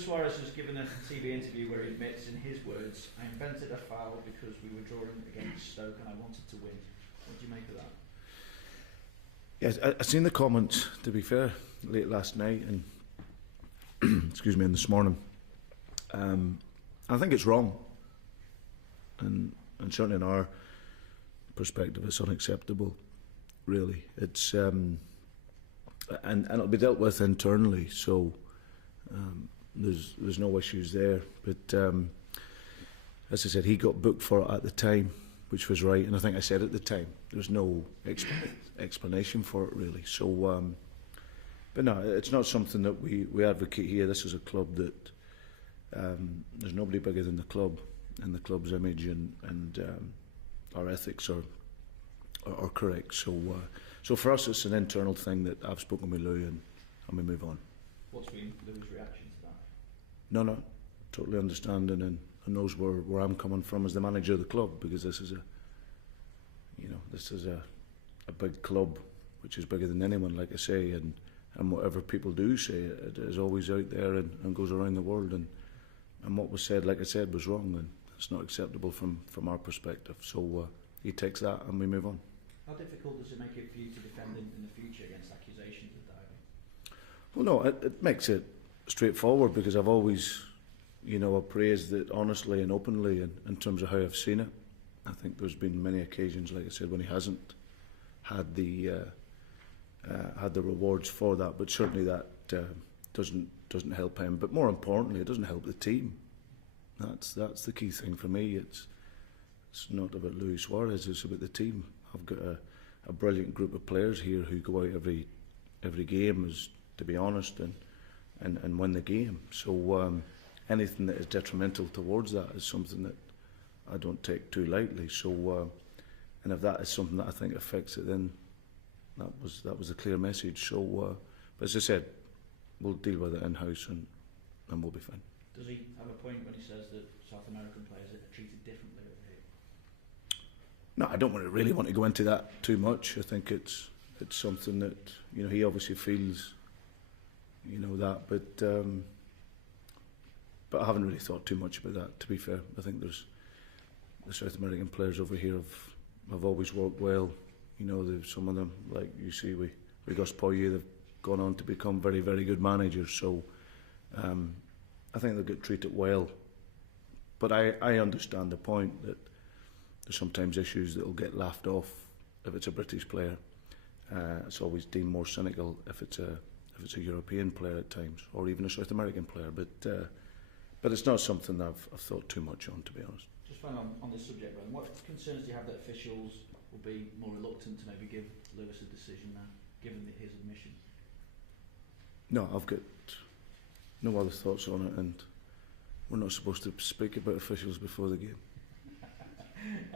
Luis Suarez has given a TV interview where he admits, in his words, "I invented a foul because we were drawing against Stoke and I wanted to win." What do you make of that? Yes, I seen the comments, to be fair, late last night and excuse me, and this morning. I think it's wrong, and certainly in our perspective, it's unacceptable. Really, it's and it'll be dealt with internally. So there's no issues there. But as I said, he got booked for it at the time, which was right, and I think I said at the time there's no explanation for it really. So, but no, it's not something that we advocate here. This is a club that there's nobody bigger than the club and the club's image and our ethics are correct. So for us, it's an internal thing that I've spoken with Lou and we move on. What's been Lou's reaction to that? No, totally understanding and knows where I'm coming from as the manager of the club, because this is a big club which is bigger than anyone, like I say, and whatever people do say, it is always out there and goes around the world, and what was said, like I said, was wrong, and it's not acceptable from our perspective. So he takes that and we move on. How difficult does it make it for you to defend in the future against accusations of diving? Well, no, it makes it straightforward, because I've always, appraised it honestly and openly in terms of how I've seen it. I think there's been many occasions, like I said, when he hasn't had the rewards for that, but certainly that doesn't help him. But more importantly, it doesn't help the team. That's the key thing for me. It's not about Luis Suarez, it's about the team. I've got a brilliant group of players here who go out every game, to be honest, and win the game. So anything that is detrimental towards that is something that I don't take too lightly. So and if that is something that I think affects it, then that was a clear message. So but as I said, we'll deal with it in-house and we'll be fine. Does he have a point when he says that South American players are treated differently over here? No, I don't really want to go into that too much. I think it's something that he obviously feels, that, but I haven't really thought too much about that, to be fair. I think there's the South American players over here have always worked well. Some of them, like you see, we Gus Poirier, they've gone on to become very, very good managers. So I think they'll get treated well. But I understand the point that there's sometimes issues that will get laughed off if it's a British player. It's always deemed more cynical if it's a European player at times, or even a South American player. But it's not something I've thought too much on, to be honest. Just finally on this subject, Brian, what concerns do you have that officials will be more reluctant to maybe give Lewis a decision now, given his admission? No, I've got no other thoughts on it, and we're not supposed to speak about officials before the game.